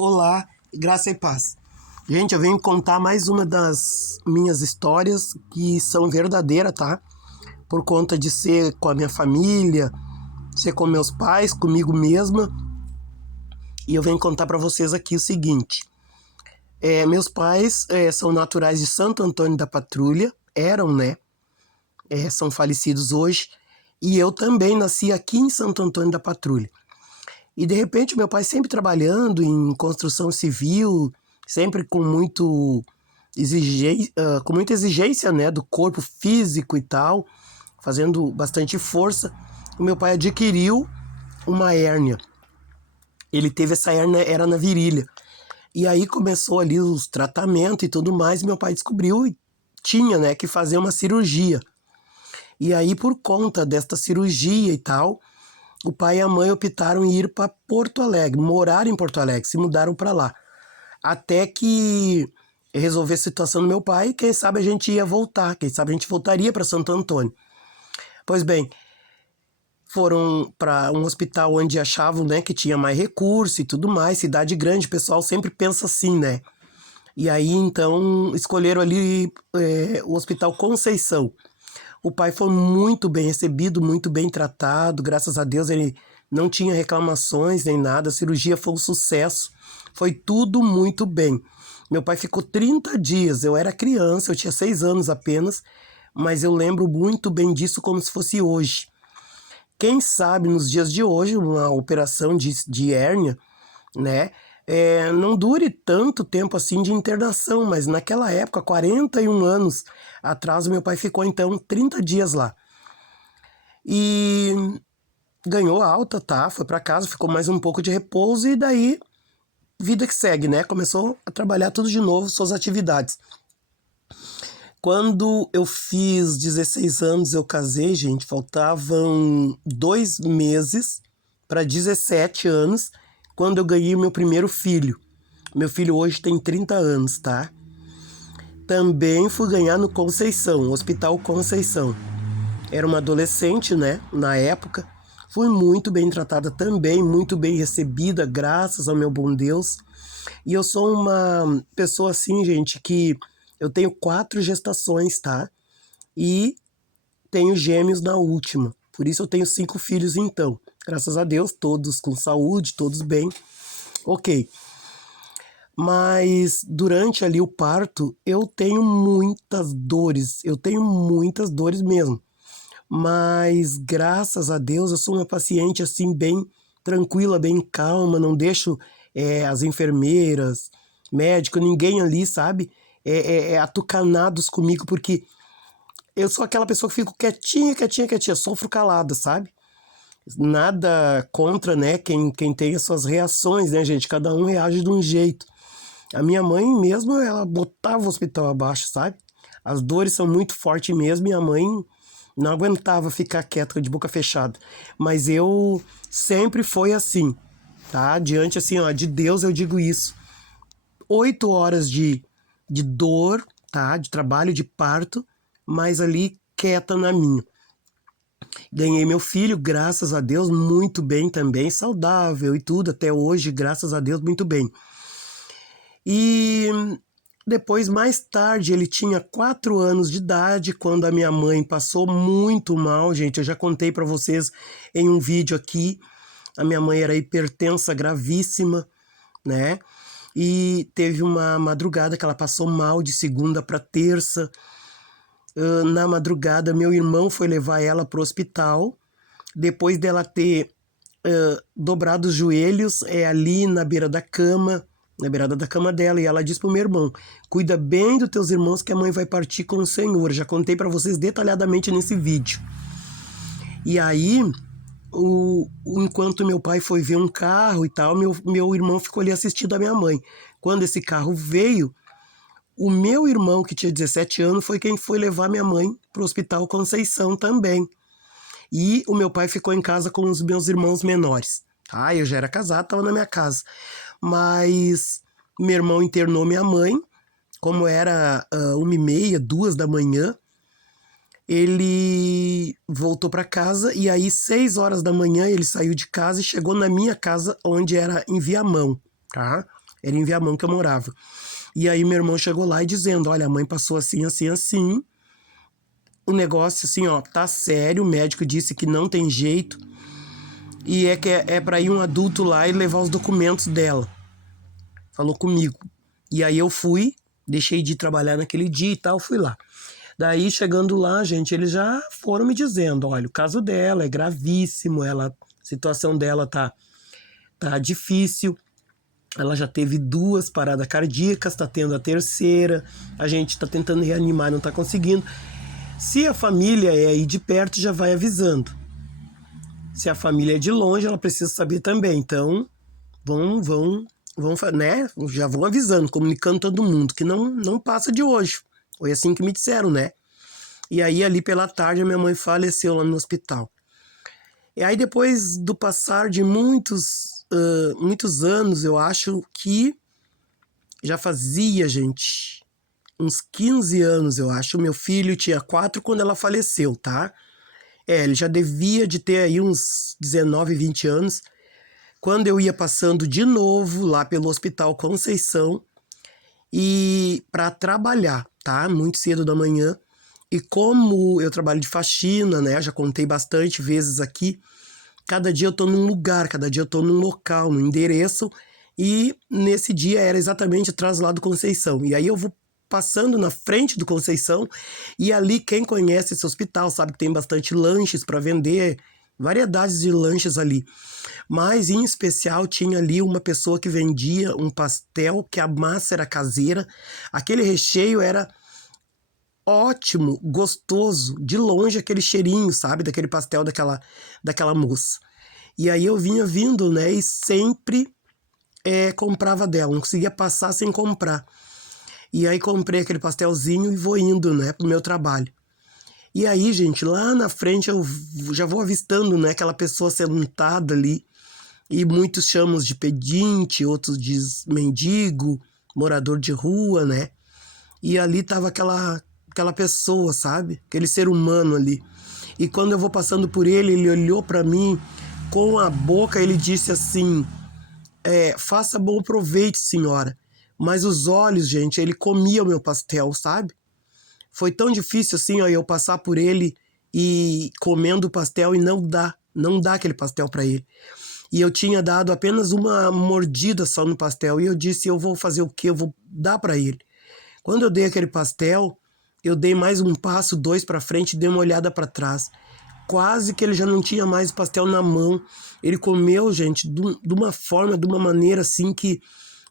Olá, graça e paz. Gente, eu venho contar mais uma das minhas histórias que são verdadeiras, tá? Por conta de ser com a minha família, ser com meus pais, comigo mesma. E eu venho contar pra vocês aqui o seguinte. Meus pais são naturais de Santo Antônio da Patrulha, eram, né? São falecidos hoje. E eu também nasci aqui em Santo Antônio da Patrulha. E de repente meu pai sempre trabalhando em construção civil, sempre com muita exigência, né, do corpo físico e tal, fazendo bastante força. O meu pai adquiriu uma hérnia. Ele teve essa hérnia, era na virilha. E aí começou ali os tratamentos e tudo mais, e meu pai descobriu e tinha, né, que fazer uma cirurgia. E aí por conta desta cirurgia e tal, o pai e a mãe optaram em ir para Porto Alegre, morar em Porto Alegre, se mudaram para lá. Até que resolver a situação do meu pai, quem sabe a gente ia voltar, quem sabe a gente voltaria para Santo Antônio. Pois bem, foram para um hospital onde achavam, né, que tinha mais recurso e tudo mais, cidade grande, o pessoal sempre pensa assim, né? E aí então escolheram ali o Hospital Conceição. O pai foi muito bem recebido, muito bem tratado, graças a Deus ele não tinha reclamações nem nada, a cirurgia foi um sucesso, foi tudo muito bem. Meu pai ficou 30 dias, eu era criança, eu tinha 6 anos apenas, mas eu lembro muito bem disso como se fosse hoje. Quem sabe nos dias de hoje, uma operação de hérnia, né, não dure tanto tempo assim de internação, mas naquela época, 41 anos atrás, meu pai ficou então 30 dias lá. E ganhou alta, tá? Foi para casa, ficou mais um pouco de repouso e daí vida que segue, né? Começou a trabalhar tudo de novo, suas atividades. Quando eu fiz 16 anos, eu casei, gente, faltavam 2 meses para 17 anos, quando eu ganhei meu primeiro filho. Meu filho hoje tem 30 anos, tá? Também fui ganhar no Conceição, Hospital Conceição. Era uma adolescente, né, na época. Fui muito bem tratada também, muito bem recebida, graças ao meu bom Deus. E eu sou uma pessoa assim, gente, que eu tenho 4 gestações, tá? E tenho gêmeos na última. Por isso eu tenho 5 filhos então. Graças a Deus, todos com saúde, todos bem. Ok. Mas durante ali o parto, eu tenho muitas dores mesmo. Mas graças a Deus eu sou uma paciente assim bem tranquila, bem calma, não deixo as enfermeiras, médico, ninguém ali, sabe, atucanados comigo, porque eu sou aquela pessoa que fico quietinha, quietinha, quietinha, sofro calada, sabe? Nada contra, né, quem tem as suas reações, né, gente? Cada um reage de um jeito. A minha mãe mesmo, ela botava o hospital abaixo, sabe? As dores são muito fortes mesmo e a mãe não aguentava ficar quieta, de boca fechada. Mas eu sempre foi assim, tá? Diante, assim, ó, de Deus eu digo isso. 8 horas de dor, tá? De trabalho, de parto, mas ali quieta na minha. Ganhei meu filho, graças a Deus, muito bem também, saudável e tudo, até hoje, graças a Deus, muito bem. E depois, mais tarde, ele tinha 4 anos de idade, quando a minha mãe passou muito mal, gente. Eu já contei para vocês em um vídeo aqui. A minha mãe era hipertensa gravíssima, né? E teve uma madrugada que ela passou mal de segunda para terça. Na madrugada, meu irmão foi levar ela para o hospital. Depois dela ter dobrado os joelhos, ali na beira da cama, na beirada da cama dela, e ela disse pro meu irmão: cuida bem dos teus irmãos que a mãe vai partir com o Senhor. Já contei para vocês detalhadamente nesse vídeo. E aí, enquanto meu pai foi ver um carro e tal, meu irmão ficou ali assistindo a minha mãe. Quando esse carro veio, o meu irmão, que tinha 17 anos, foi quem foi levar minha mãe pro Hospital Conceição também. E o meu pai ficou em casa com os meus irmãos menores. Ah, eu já era casado, estava na minha casa. Mas meu irmão internou minha mãe, como era 1h30, 2 da manhã, ele voltou para casa e aí 6 horas da manhã ele saiu de casa e chegou na minha casa, onde era em Viamão, tá? Era em Viamão que eu morava. E aí meu irmão chegou lá e dizendo, olha, a mãe passou assim, assim, assim. O negócio assim, ó, tá sério, o médico disse que não tem jeito. E é pra ir um adulto lá e levar os documentos dela. Falou comigo. E aí eu fui, deixei de trabalhar naquele dia e tal, fui lá. Daí, chegando lá, gente, eles já foram me dizendo, olha, o caso dela é gravíssimo, a situação dela tá difícil, ela já teve 2 paradas cardíacas, tá tendo a terceira, a gente tá tentando reanimar, não tá conseguindo. Se a família é aí de perto, já vai avisando. Se a família é de longe, ela precisa saber também. Então, vão, né? Já vão avisando, comunicando todo mundo, que não passa de hoje. Foi assim que me disseram, né? E aí, ali pela tarde, a minha mãe faleceu lá no hospital. E aí, depois do passar de muitos anos, eu acho que já fazia, gente, uns 15 anos, eu acho. Meu filho tinha 4 quando ela faleceu, tá? Ele já devia de ter aí uns 19, 20 anos. Quando eu ia passando de novo lá pelo Hospital Conceição e para trabalhar, tá? Muito cedo da manhã. E como eu trabalho de faxina, né? Já contei bastante vezes aqui. Cada dia eu tô num lugar, cada dia eu tô num local, num endereço. E nesse dia era exatamente atrás lá do Conceição. E aí eu vou passando na frente do Conceição, e ali quem conhece esse hospital sabe que tem bastante lanches para vender, variedades de lanches ali. Mas em especial tinha ali uma pessoa que vendia um pastel que a massa era caseira, aquele recheio era ótimo, gostoso, de longe aquele cheirinho, sabe, daquele pastel daquela moça. E aí eu vinha vindo, né, e sempre comprava dela, não conseguia passar sem comprar. E aí comprei aquele pastelzinho e vou indo, né, pro meu trabalho. E aí, gente, lá na frente eu já vou avistando, né, aquela pessoa sentada ali. E muitos chamam de pedinte, outros diz mendigo, morador de rua, né? E ali tava aquela pessoa, sabe? Aquele ser humano ali. E quando eu vou passando por ele, ele olhou para mim com a boca, ele disse assim, faça bom proveito, senhora. Mas os olhos, gente, ele comia o meu pastel, sabe? Foi tão difícil assim, ó, eu passar por ele e comendo o pastel e não dar aquele pastel para ele. E eu tinha dado apenas uma mordida só no pastel. E eu disse, eu vou fazer o quê? Eu vou dar para ele. Quando eu dei aquele pastel, eu dei mais um passo, 2 para frente e dei uma olhada para trás. Quase que ele já não tinha mais o pastel na mão. Ele comeu, gente, de uma forma, de uma maneira assim que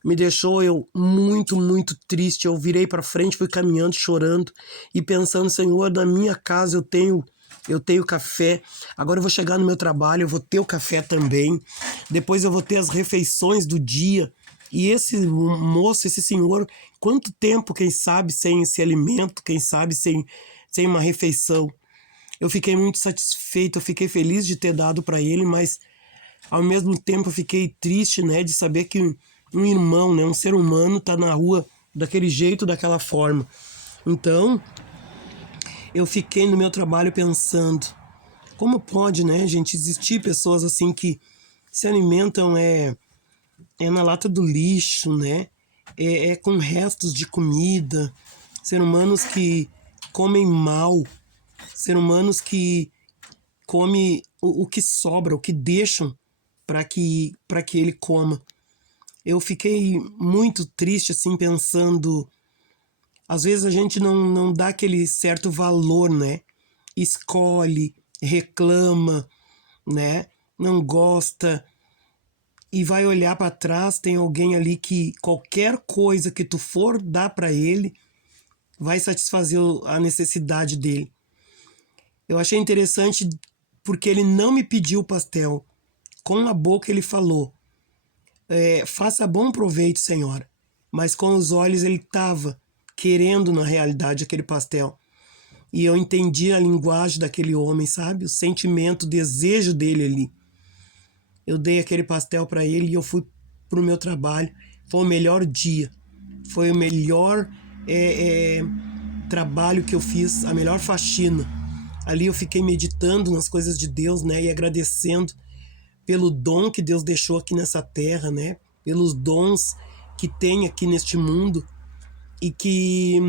me deixou eu muito, muito triste. Eu virei para frente, fui caminhando, chorando e pensando, Senhor, na minha casa eu tenho café, agora eu vou chegar no meu trabalho, eu vou ter o café também, depois eu vou ter as refeições do dia. E esse moço, esse senhor, quanto tempo, quem sabe, sem esse alimento, quem sabe, sem uma refeição. Eu fiquei muito satisfeito, eu fiquei feliz de ter dado para ele, mas ao mesmo tempo eu fiquei triste, né, de saber que um irmão, né, um ser humano tá na rua daquele jeito, daquela forma. Então, eu fiquei no meu trabalho pensando, como pode, né, gente, existir pessoas assim que se alimentam na lata do lixo, né, com restos de comida, ser humanos que comem mal, ser humanos que comem o que sobra, o que deixam para que ele coma. Eu fiquei muito triste, assim, pensando, às vezes a gente não dá aquele certo valor, né? Escolhe, reclama, né? Não gosta e vai olhar para trás, tem alguém ali que qualquer coisa que tu for dar para ele vai satisfazer a necessidade dele. Eu achei interessante porque ele não me pediu o pastel. Com a boca ele falou, faça bom proveito, senhora. Mas com os olhos ele estava querendo, na realidade, aquele pastel. E eu entendi a linguagem daquele homem, sabe? O sentimento, o desejo dele ali. Eu dei aquele pastel para ele e eu fui pro meu trabalho. Foi o melhor dia. Foi o melhor trabalho que eu fiz, a melhor faxina. Ali eu fiquei meditando nas coisas de Deus, né? E agradecendo pelo dom que Deus deixou aqui nessa terra, né? Pelos dons que tem aqui neste mundo, e que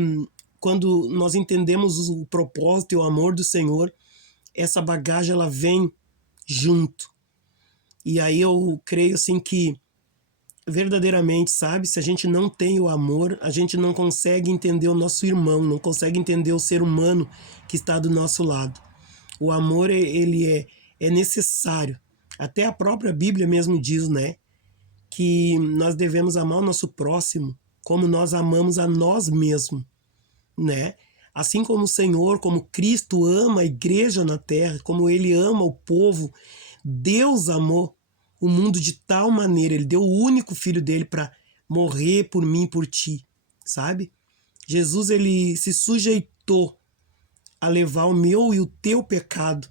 quando nós entendemos o propósito e o amor do Senhor, essa bagagem ela vem junto. E aí eu creio assim que verdadeiramente, sabe, se a gente não tem o amor, a gente não consegue entender o nosso irmão, não consegue entender o ser humano que está do nosso lado. O amor, ele é necessário. Até a própria Bíblia mesmo diz, né, que nós devemos amar o nosso próximo como nós amamos a nós mesmos, né? Assim como o Senhor, como Cristo ama a igreja na terra, como ele ama o povo, Deus amou o mundo de tal maneira, ele deu o único filho dele para morrer por mim e por ti, sabe? Jesus, ele se sujeitou a levar o meu e o teu pecado,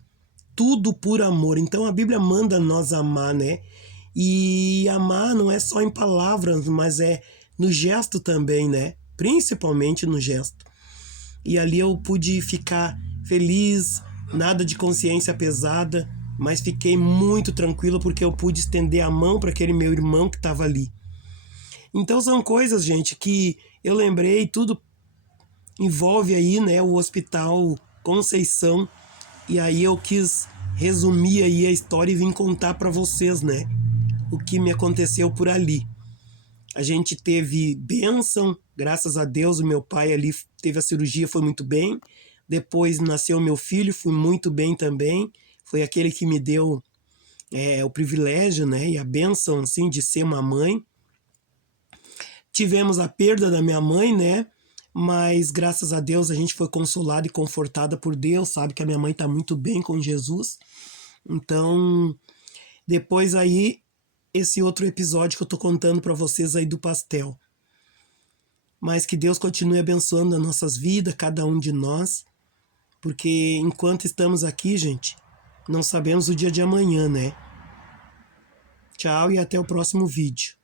tudo por amor. Então a Bíblia manda nós amar, né? E amar não é só em palavras, mas é no gesto também, né? Principalmente no gesto. E ali eu pude ficar feliz, nada de consciência pesada, mas fiquei muito tranquilo porque eu pude estender a mão para aquele meu irmão que estava ali. Então são coisas, gente, que eu lembrei, tudo envolve aí, né, o Hospital Conceição, e aí eu quis resumir aí a história e vim contar para vocês, né, o que me aconteceu por ali. A gente teve bênção, graças a Deus, o meu pai ali teve a cirurgia, foi muito bem. Depois nasceu meu filho, fui muito bem também. Foi aquele que me deu o privilégio, né, e a bênção, assim, de ser uma mãe. Tivemos a perda da minha mãe, né, mas graças a Deus a gente foi consolada e confortada por Deus, sabe que a minha mãe está muito bem com Jesus. Então, depois aí, esse outro episódio que eu tô contando para vocês aí do pastel. Mas que Deus continue abençoando as nossas vidas, cada um de nós, porque enquanto estamos aqui, gente, não sabemos o dia de amanhã, né? Tchau e até o próximo vídeo.